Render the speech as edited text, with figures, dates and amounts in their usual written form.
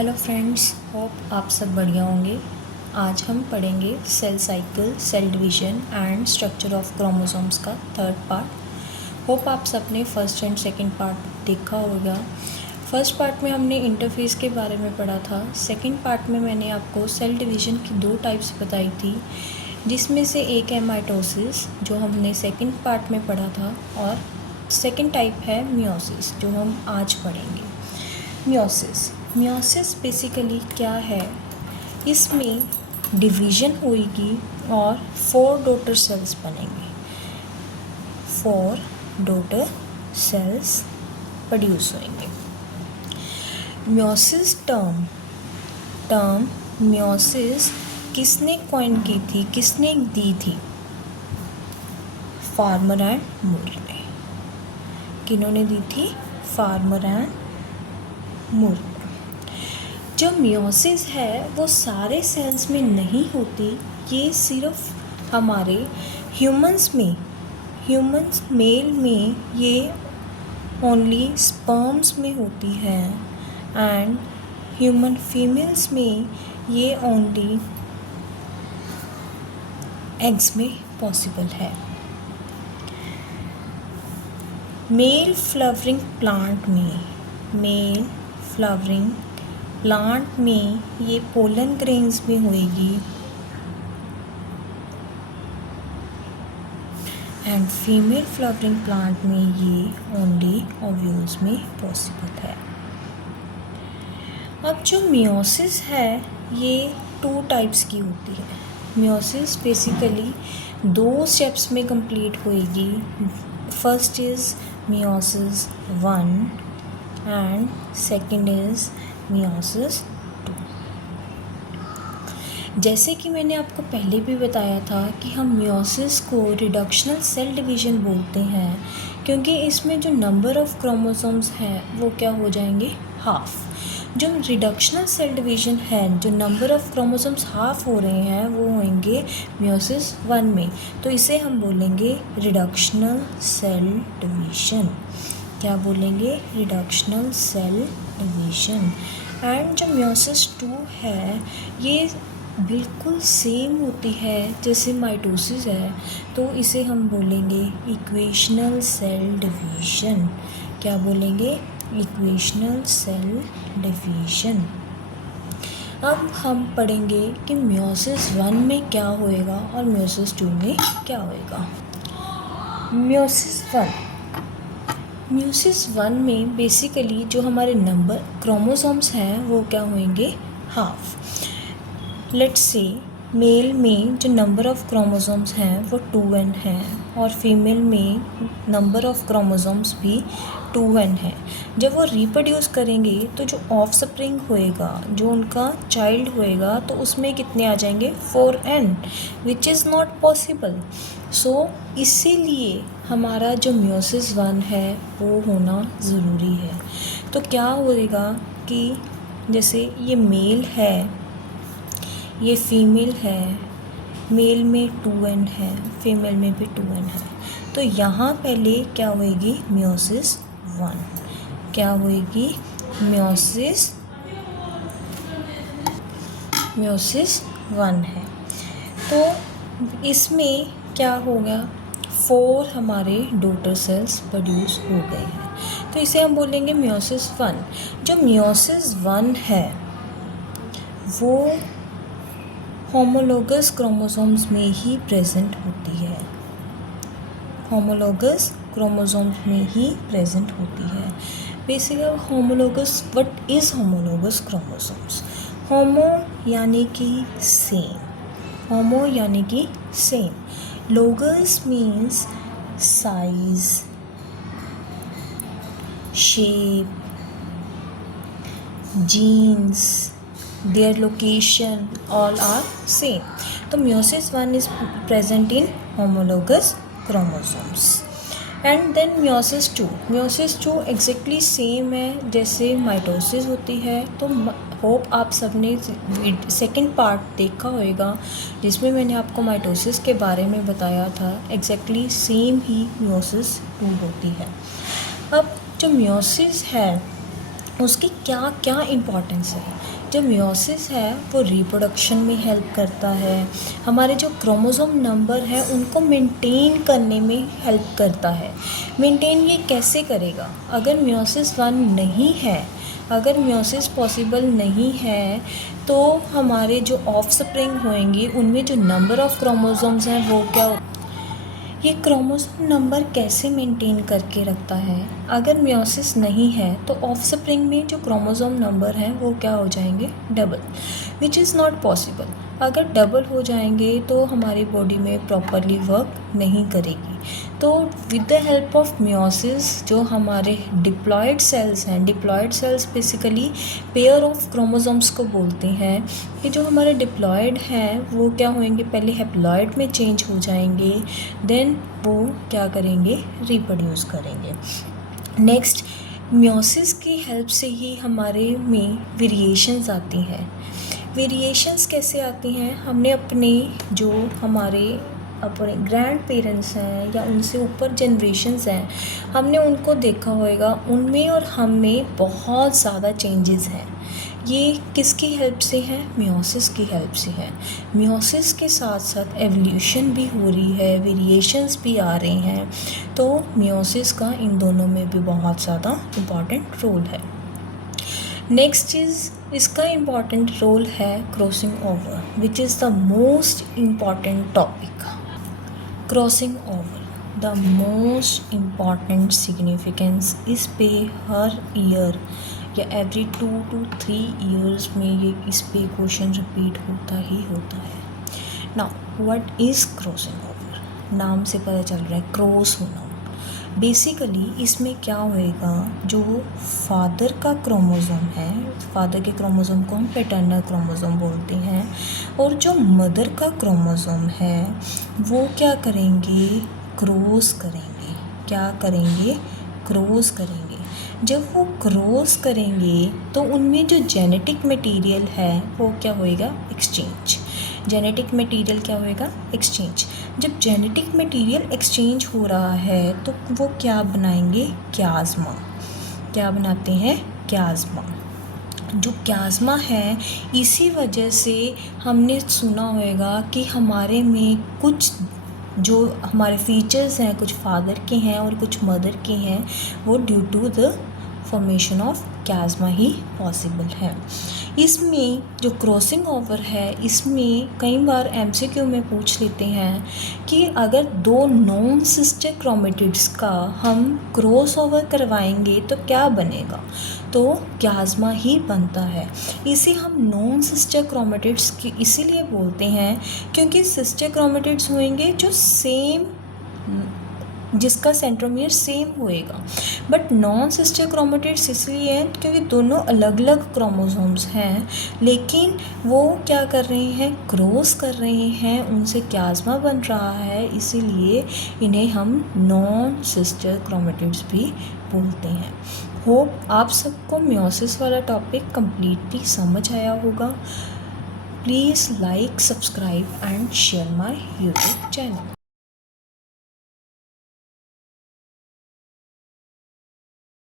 Hello friends, hope आप सब बढ़िया होंगे। आज हम पढ़ेंगे cell cycle, cell division and structure of chromosomes का थर्ड पार्ट। होप आप सबने फर्स्ट एंड सेकंड पार्ट देखा होगा। फर्स्ट पार्ट में हमने इंटरफेस के बारे में पढ़ा था। सेकंड पार्ट में मैंने आपको सेल डिवीजन की दो टाइप्स बताई थी, जिसमें से एक है माइटोसिस, जो हमने सेकंड पार्ट में पढ़ा था, और सेकंड टाइप है मियोसिस, जो हम आज पढ़ेंगे। मियोसिस बेसिकली क्या है? इसमें डिवीज़न होगी और 4 डॉटर सेल्स बनेंगे। 4 डॉटर सेल्स प्रोड्यूस होंगे। मियोसिस टर्म मियोसिस किसने कॉइन की थी, किसने दी थी? फार्मर एंड मूर ने। किन्होंने दी थी? Farmer and Moore. जो मियोसिस है वो सारे सेल्स में नहीं होती, ये सिर्फ हमारे ह्यूमंस मेल में ये ओनली स्पर्म्स में होती है, एंड ह्यूमन फीमेल्स में ये ओनली एग्स में पॉसिबल है। मेल फ्लावरिंग प्लांट में ये पोलन ग्रेन्स में होएगी, एंड फीमेल फ्लावरिंग प्लांट में ये ओनली ओव्यूल्स में पॉसिबल है। अब जो मियोसिस है ये 2 टाइप्स की होती है। मियोसिस बेसिकली 2 स्टेप्स में कंप्लीट होएगी। First is meiosis 1 and second is meiosis 2। जैसे कि मैंने आपको पहले भी बताया था कि हम मियोसिस को रिडक्शनल सेल डिवीज़न बोलते हैं, क्योंकि इसमें जो नंबर ऑफ क्रोमोसोम्स हैं वो क्या हो जाएंगे? हाफ। जो रिडक्शनल सेल डिवीज़न है, जो नंबर ऑफ क्रोमोसोम्स हाफ हो रहे हैं, वो होंगे मियोसिस 1 में। तो इसे हम बोलेंगे रिडक्शनल सेल डिवीज़न। क्या बोलेंगे? Reductional cell division. एंड जो मियोसिस 2 है ये बिल्कुल सेम होती है जैसे माइटोसिस है, तो इसे हम बोलेंगे इक्वेशनल सेल डिवीज़न। क्या बोलेंगे? Equational cell division. अब हम पढ़ेंगे कि मियोसिस 1 में क्या होएगा और मियोसिस 2 में क्या होएगा। मियोसिस 1 में बेसिकली जो हमारे नंबर क्रोमोसोम्स हैं वो क्या होंगे? हाफ। लेट्स से मेल में जो नंबर ऑफ़ क्रोमोसोम्स हैं वो 2n हैं, और फीमेल में नंबर ऑफ़ क्रोमोसोम्स भी 2n है। जब वो रिप्रोड्यूस करेंगे तो जो ऑफस्प्रिंग होएगा, जो उनका चाइल्ड होएगा, तो उसमें कितने आ जाएंगे? 4n, which is not possible. So इसीलिए हमारा जो मियोसिस 1 है वो होना ज़रूरी है। तो क्या होएगा कि जैसे ये मेल है, ये फीमेल है, मेल में 2n है, फीमेल में भी 2n है, तो यहाँ पहले क्या होएगी? मियोसिस 1। क्या होएगी? मियोसिस 1 है। तो इसमें क्या होगा? 4 हमारे डॉटर सेल्स प्रोड्यूस हो गए हैं, तो इसे हम बोलेंगे मियोसिस 1। जो मियोसिस 1 है वो होमोलोगस क्रोमोसोम्स में ही प्रेजेंट होती है। होमोलोगस क्रोमोसोम्स में ही प्रेजेंट होती है। Basically homologous, what is homologous chromosomes? Homo यानी कि same. Logous means size, shape, genes, their location, all are same. तो meiosis 1 is present in homologous chromosomes. And then meiosis 2 exactly same है जैसे mitosis होती है। तो होप आप सबने सेकंड पार्ट देखा होगा, जिसमें मैंने आपको माइटोसिस के बारे में बताया था। exactly सेम ही meiosis 2 होती है। अब जो meiosis है उसकी क्या क्या इम्पोर्टेंस है। जो मियोसिस है वो रिप्रोडक्शन में हेल्प करता है, हमारे जो क्रोमोसोम नंबर है उनको मेंटेन करने में हेल्प करता है। मेंटेन ये कैसे करेगा? अगर मियोसिस 1 नहीं है, अगर मियोसिस पॉसिबल नहीं है, तो हमारे जो ऑफस्प्रिंग होंगे उनमें जो नंबर ऑफ़ क्रोमोसोम्स हैं वो क्या, ये क्रोमोसोम नंबर कैसे मेंटेन करके रखता है? अगर मियोसिस नहीं है तो ऑफस्प्रिंग में जो क्रोमोसोम नंबर हैं वो क्या हो जाएंगे? Double, which is not possible. अगर डबल हो जाएंगे तो हमारी बॉडी में प्रॉपरली वर्क नहीं करेगी। तो with the help of meiosis जो हमारे डिप्लॉयड सेल्स हैं, diploid cells basically pair of chromosomes को बोलते हैं, कि जो हमारे डिप्लॉयड हैं वो क्या होंगे, पहले हैप्लॉयड में चेंज हो जाएंगे, देन वो क्या करेंगे, रिप्रोड्यूस करेंगे। नेक्स्ट, मियोसिस की हेल्प से ही हमारे में वेरिएशंस आती हैं। वेरिएशंस कैसे आती हैं? हमने अपने जो हमारे अपने ग्रैंड पेरेंट्स हैं या उनसे ऊपर जनरेशन्स हैं, हमने उनको देखा होगा, उनमें और हम में बहुत ज़्यादा चेंजेस हैं। ये किसकी हेल्प से है? मियोसिस की हेल्प से है। मियोसिस के साथ साथ एवोल्यूशन भी हो रही है, वेरिएशंस भी आ रहे हैं, तो मियोसिस का इन दोनों में भी बहुत ज़्यादा इम्पॉर्टेंट रोल है। नेक्स्ट चीज़, इसका इम्पॉर्टेंट रोल है crossing over, which is the most important topic. Crossing over, the most important significance, इस पे हर ईयर या एवरी 2 to 3 ईयर्स में ये इस पे क्वेश्चन रिपीट होता ही होता है। Now what is crossing over? नाम से पता चल रहा है क्रॉस होना। बेसिकली इसमें क्या होएगा, जो फादर का क्रोमोसोम है, फादर के क्रोमोसोम को हम पैटर्नल क्रोमोसोम बोलते हैं, और जो मदर का क्रोमोसोम है वो क्या करेंगे, क्रॉस करेंगे। क्या करेंगे? क्रॉस करेंगे। जब वो क्रॉस करेंगे तो उनमें जो जेनेटिक मटेरियल है वो क्या होएगा, एक्सचेंज। जेनेटिक मटेरियल क्या होएगा, एक्सचेंज। जब जेनेटिक मटेरियल एक्सचेंज हो रहा है तो वो क्या बनाएंगे, क्याज़्मा। क्या बनाते हैं, क्याज़्मा। जो क्याज़्मा है, इसी वजह से हमने सुना होगा कि हमारे में कुछ जो हमारे फीचर्स हैं, कुछ फादर के हैं और कुछ मदर के हैं, वो due to the formation of chiasma ही पॉसिबल है। इसमें जो क्रॉसिंग ओवर है, इसमें कई बार एमसीक्यू में पूछ लेते हैं कि अगर 2 नॉन सिस्टर क्रोमेटिड्स का हम क्रॉस ओवर करवाएंगे तो क्या बनेगा, तो क्याज़्मा ही बनता है। इसे हम नॉन सिस्टर क्रोमेटिड्स की इसीलिए बोलते हैं क्योंकि सिस्टर क्रोमेटिड्स होंगे जो सेम, जिसका सेंट्रोमियर सेम होएगा, बट नॉन सिस्टर क्रोमेटिड्स इसलिए हैं क्योंकि दोनों अलग अलग क्रोमोसोम्स हैं, लेकिन वो क्या कर रहे हैं, क्रॉस कर रहे हैं, उनसे क्याज़्मा बन रहा है, इसीलिए इन्हें हम नॉन सिस्टर क्रोमेटिड्स भी बोलते हैं। होप आप सबको मियोसिस वाला टॉपिक कम्प्लीटली समझ आया होगा। Please like, subscribe and share my YouTube channel.